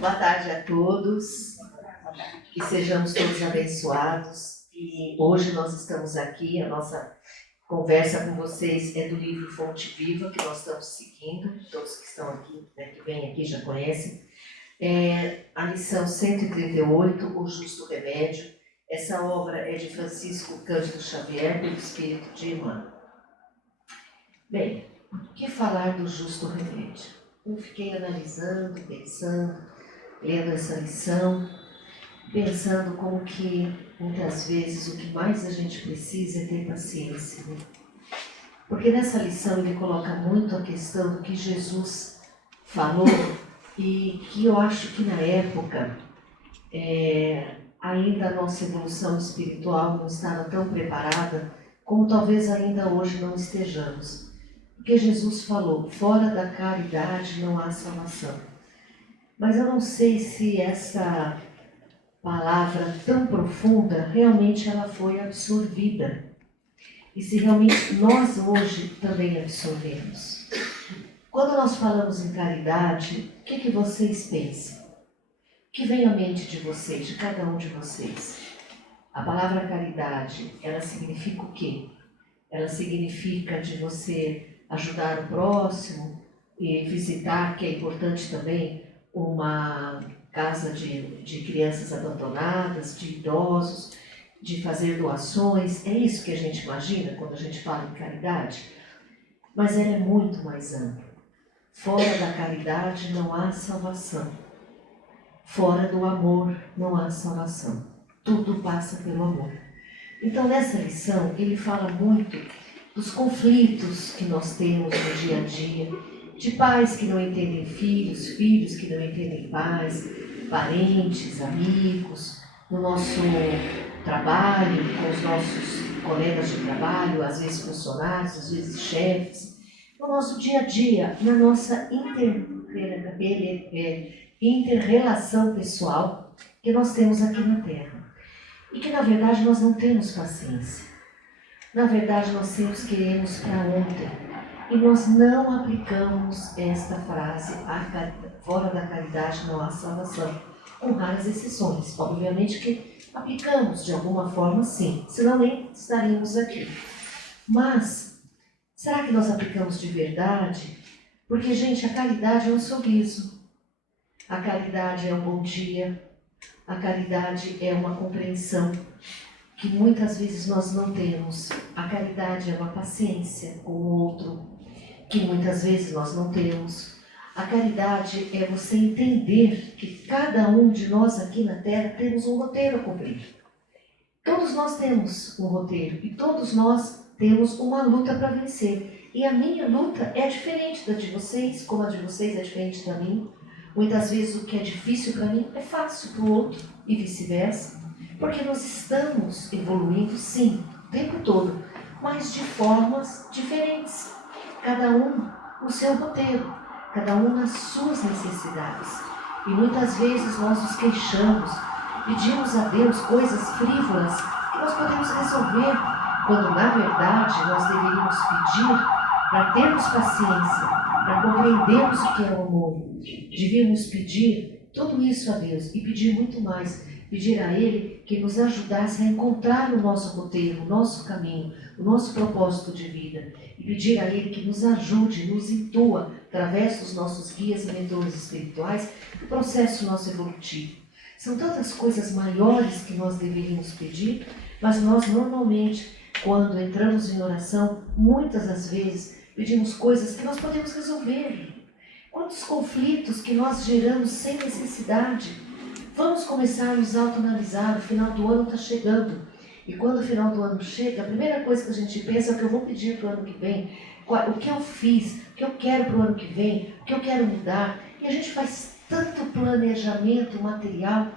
Boa tarde a todos, que sejamos todos abençoados. E hoje nós estamos aqui, a nossa conversa com vocês é do livro Fonte Viva, que nós estamos seguindo, todos que estão aqui, né, que vêm aqui já conhecem. A lição 138, O Justo Remédio. Essa obra é de Francisco Cândido Xavier, pelo Espírito de Emmanuel. Bem, o que falar do justo remédio? Eu fiquei analisando, pensando, lendo essa lição, pensando como que, muitas vezes, o que mais a gente precisa é ter paciência, né? Porque nessa lição ele coloca muito a questão do que Jesus falou e que eu acho que na época ainda a nossa evolução espiritual não estava tão preparada como talvez ainda hoje não estejamos. Porque Jesus falou, fora da caridade não há salvação. Mas eu não sei se essa palavra tão profunda realmente ela foi absorvida. E se realmente nós hoje também absorvemos. Quando nós falamos em caridade, o que vocês pensam? O que vem à mente de vocês, de cada um de vocês? A palavra caridade, ela significa o quê? Ela significa de você ajudar o próximo e visitar, que é importante também, uma casa de crianças abandonadas, de idosos, de fazer doações. É isso que a gente imagina quando a gente fala em caridade? Mas ela é muito mais ampla. Fora da caridade não há salvação. Fora do amor não há salvação. Tudo passa pelo amor. Então, nessa lição, ele fala muito dos conflitos que nós temos no dia a dia, de pais que não entendem filhos, filhos que não entendem pais, parentes, amigos, no nosso trabalho, com os nossos colegas de trabalho, às vezes funcionários, às vezes chefes, no nosso dia a dia, na nossa inter-relação pessoal que nós temos aqui na Terra. E que, na verdade, nós não temos paciência. Na verdade, nós sempre queremos para ontem. E nós não aplicamos esta frase, fora da caridade não há salvação, com raras exceções. Obviamente que aplicamos de alguma forma, sim, senão nem estaríamos aqui. Mas, será que nós aplicamos de verdade? Porque, gente, a caridade é um sorriso. A caridade é um bom dia. A caridade é uma compreensão que muitas vezes nós não temos. A caridade é uma paciência com o outro, que muitas vezes nós não temos. A caridade é você entender que cada um de nós aqui na Terra temos um roteiro a cumprir. Todos nós temos um roteiro e todos nós temos uma luta para vencer. E a minha luta é diferente da de vocês, como a de vocês é diferente da minha. Muitas vezes o que é difícil para mim é fácil para o outro e vice-versa. Porque nós estamos evoluindo, sim, o tempo todo, mas de formas diferentes. Cada um no seu roteiro, cada um nas suas necessidades. E muitas vezes nós nos queixamos, pedimos a Deus coisas frívolas que nós podemos resolver, quando na verdade nós deveríamos pedir para termos paciência, para compreendermos o que é o amor. Devíamos pedir tudo isso a Deus e pedir muito mais. Pedir a Ele que nos ajudasse a encontrar o nosso roteiro, o nosso caminho, o nosso propósito de vida. E pedir a Ele que nos ajude, nos intua, através dos nossos guias e mentores espirituais, no processo nosso evolutivo. São tantas coisas maiores que nós deveríamos pedir, mas nós normalmente, quando entramos em oração, muitas das vezes pedimos coisas que nós podemos resolver. Quantos conflitos que nós geramos sem necessidade. Vamos começar a nos autoanalisar, o final do ano está chegando. E quando o final do ano chega, a primeira coisa que a gente pensa é o que eu vou pedir para o ano que vem, o que eu fiz, o que eu quero para o ano que vem, o que eu quero mudar. E a gente faz tanto planejamento material.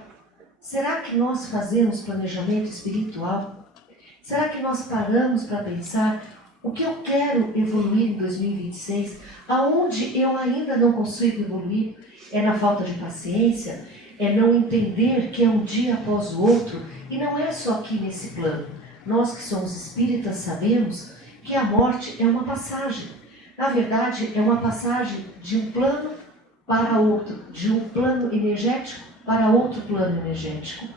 Será que nós fazemos planejamento espiritual? Será que nós paramos para pensar o que eu quero evoluir em 2026? Aonde eu ainda não consigo evoluir? É na falta de paciência? É não entender que é um dia após o outro, e não é só aqui nesse plano. Nós que somos espíritas sabemos que a morte é uma passagem. Na verdade, é uma passagem de um plano para outro, de um plano energético para outro plano energético.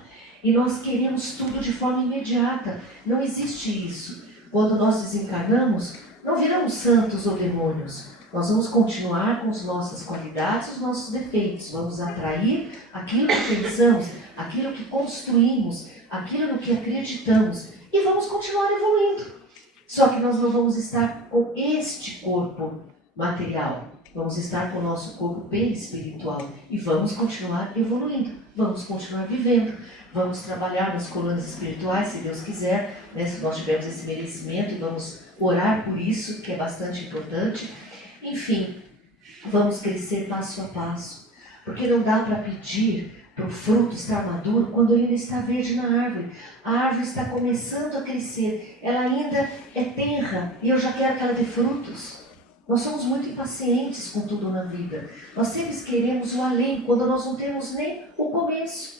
E nós queremos tudo de forma imediata. Não existe isso. Quando nós desencarnamos, não viramos santos ou demônios. Nós vamos continuar com as nossas qualidades, os nossos defeitos. Vamos atrair aquilo que pensamos, aquilo que construímos, aquilo no que acreditamos. E vamos continuar evoluindo. Só que nós não vamos estar com este corpo material. Vamos estar com o nosso corpo bem espiritual. E vamos continuar evoluindo. Vamos continuar vivendo. Vamos trabalhar nas colunas espirituais, se Deus quiser, né, se nós tivermos esse merecimento, e vamos orar por isso, que é bastante importante. Enfim, vamos crescer passo a passo, porque não dá para pedir para o fruto estar maduro quando ele ainda está verde na árvore. A árvore está começando a crescer, ela ainda é tenra e eu já quero que ela dê frutos. Nós somos muito impacientes com tudo na vida. Nós sempre queremos o além, quando nós não temos nem o começo.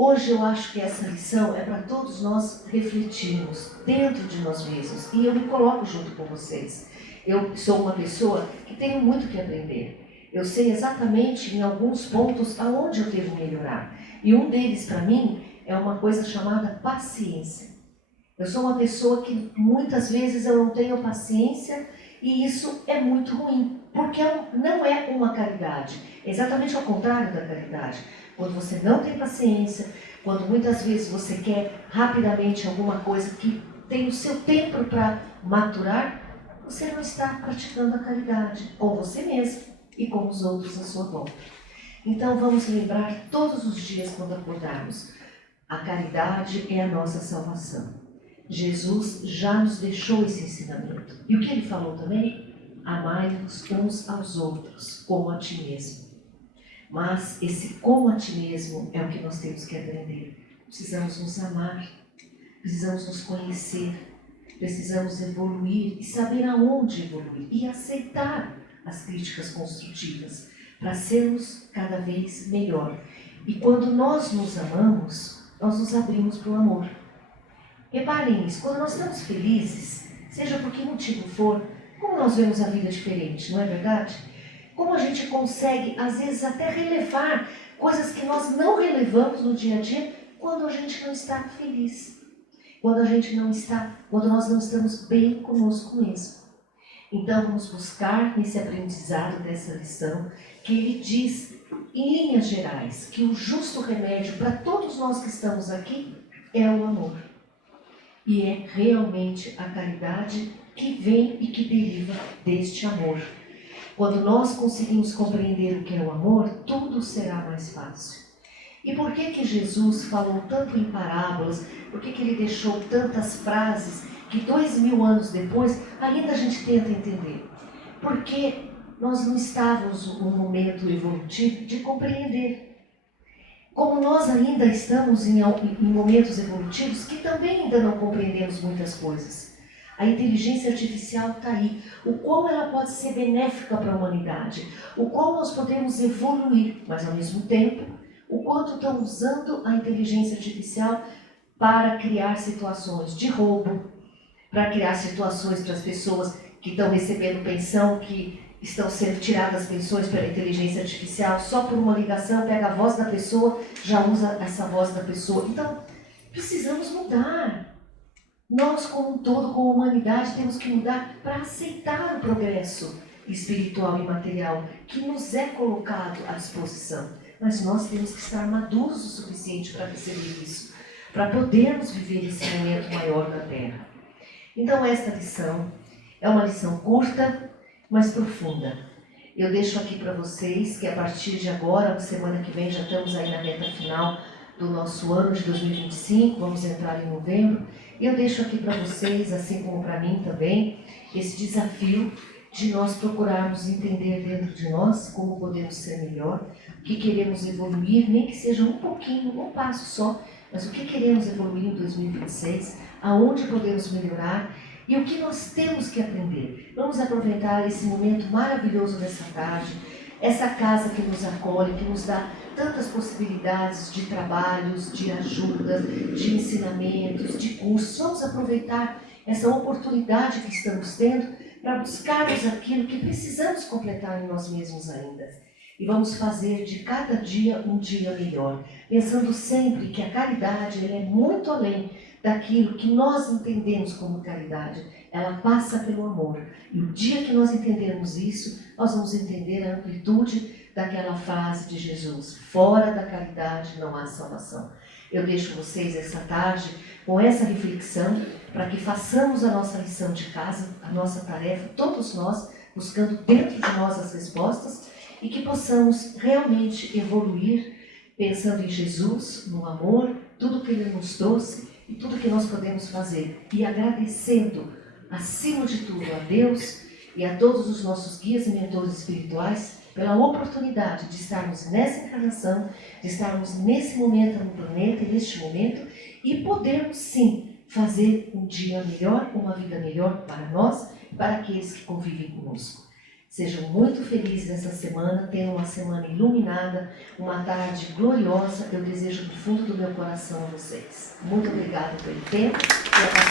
Hoje eu acho que essa lição é para todos nós refletirmos dentro de nós mesmos. E eu me coloco junto com vocês. Eu sou uma pessoa que tenho muito que aprender. Eu sei exatamente em alguns pontos aonde eu devo melhorar. E um deles para mim é uma coisa chamada paciência. Eu sou uma pessoa que muitas vezes eu não tenho paciência e isso é muito ruim. Porque não é uma caridade. É exatamente ao contrário da caridade. Quando você não tem paciência, quando muitas vezes você quer rapidamente alguma coisa que tem o seu tempo para maturar, você não está praticando a caridade com você mesmo e com os outros à sua volta. Então vamos lembrar todos os dias quando acordarmos, a caridade é a nossa salvação. Jesus já nos deixou esse ensinamento. E o que ele falou também? Amai-vos uns aos outros, como a ti mesmo. Mas esse como a ti mesmo é o que nós temos que aprender. Precisamos nos amar, precisamos nos conhecer, precisamos evoluir e saber aonde evoluir e aceitar as críticas construtivas para sermos cada vez melhor. E quando nós nos amamos, nós nos abrimos para o amor. Reparem nisso, quando nós estamos felizes, seja por que motivo for, como nós vemos a vida diferente, não é verdade? Como a gente consegue, às vezes, até relevar coisas que nós não relevamos no dia a dia quando a gente não está feliz. Quando nós não estamos bem conosco mesmo. Então, vamos buscar nesse aprendizado dessa lição, que ele diz, em linhas gerais, que o justo remédio para todos nós que estamos aqui é o amor. E é realmente a caridade que vem e que deriva deste amor. Quando nós conseguimos compreender o que é o amor, tudo será mais fácil. E por que Jesus falou tanto em parábolas? Por que ele deixou tantas frases que 2000 anos depois ainda a gente tenta entender? Porque nós não estávamos no momento evolutivo de compreender. Como nós ainda estamos em momentos evolutivos que também ainda não compreendemos muitas coisas. A inteligência artificial está aí. O como ela pode ser benéfica para a humanidade. O como nós podemos evoluir, mas ao mesmo tempo, o quanto estão usando a inteligência artificial para criar situações de roubo, para criar situações para as pessoas que estão recebendo pensão, que estão sendo tiradas pensões pela inteligência artificial, só por uma ligação, pega a voz da pessoa, já usa essa voz da pessoa. Então, precisamos mudar. Nós, como um todo, como humanidade, temos que mudar para aceitar o progresso espiritual e material que nos é colocado à disposição. Mas nós temos que estar maduros o suficiente para receber isso, para podermos viver esse momento maior na Terra. Então, esta lição é uma lição curta, mas profunda. Eu deixo aqui para vocês que a partir de agora, semana que vem, já estamos aí na reta final do nosso ano de 2025, vamos entrar em novembro. E eu deixo aqui para vocês, assim como para mim também, esse desafio de nós procurarmos entender dentro de nós como podemos ser melhor, o que queremos evoluir, nem que seja um pouquinho, um passo só, mas o que queremos evoluir em 2026, aonde podemos melhorar e o que nós temos que aprender. Vamos aproveitar esse momento maravilhoso dessa tarde, essa casa que nos acolhe, que nos dá tantas possibilidades de trabalhos, de ajuda, de ensinamentos, de cursos. Vamos aproveitar essa oportunidade que estamos tendo para buscarmos aquilo que precisamos completar em nós mesmos ainda. E vamos fazer de cada dia um dia melhor, pensando sempre que a caridade ela é muito além daquilo que nós entendemos como caridade. Ela passa pelo amor. E o dia que nós entendermos isso, nós vamos entender a amplitude daquela frase de Jesus: fora da caridade não há salvação. Eu deixo vocês essa tarde com essa reflexão para que façamos a nossa lição de casa, a nossa tarefa, todos nós, buscando dentro de nós as respostas e que possamos realmente evoluir pensando em Jesus, no amor, tudo que Ele nos trouxe e tudo que nós podemos fazer. E agradecendo, acima de tudo, a Deus e a todos os nossos guias e mentores espirituais pela oportunidade de estarmos nessa encarnação, de estarmos nesse momento no planeta e neste momento e podermos sim fazer um dia melhor, uma vida melhor para nós e para aqueles que convivem conosco. Sejam muito felizes nessa semana, tenham uma semana iluminada, uma tarde gloriosa. Eu desejo do fundo do meu coração a vocês. Muito obrigada pelo tempo e a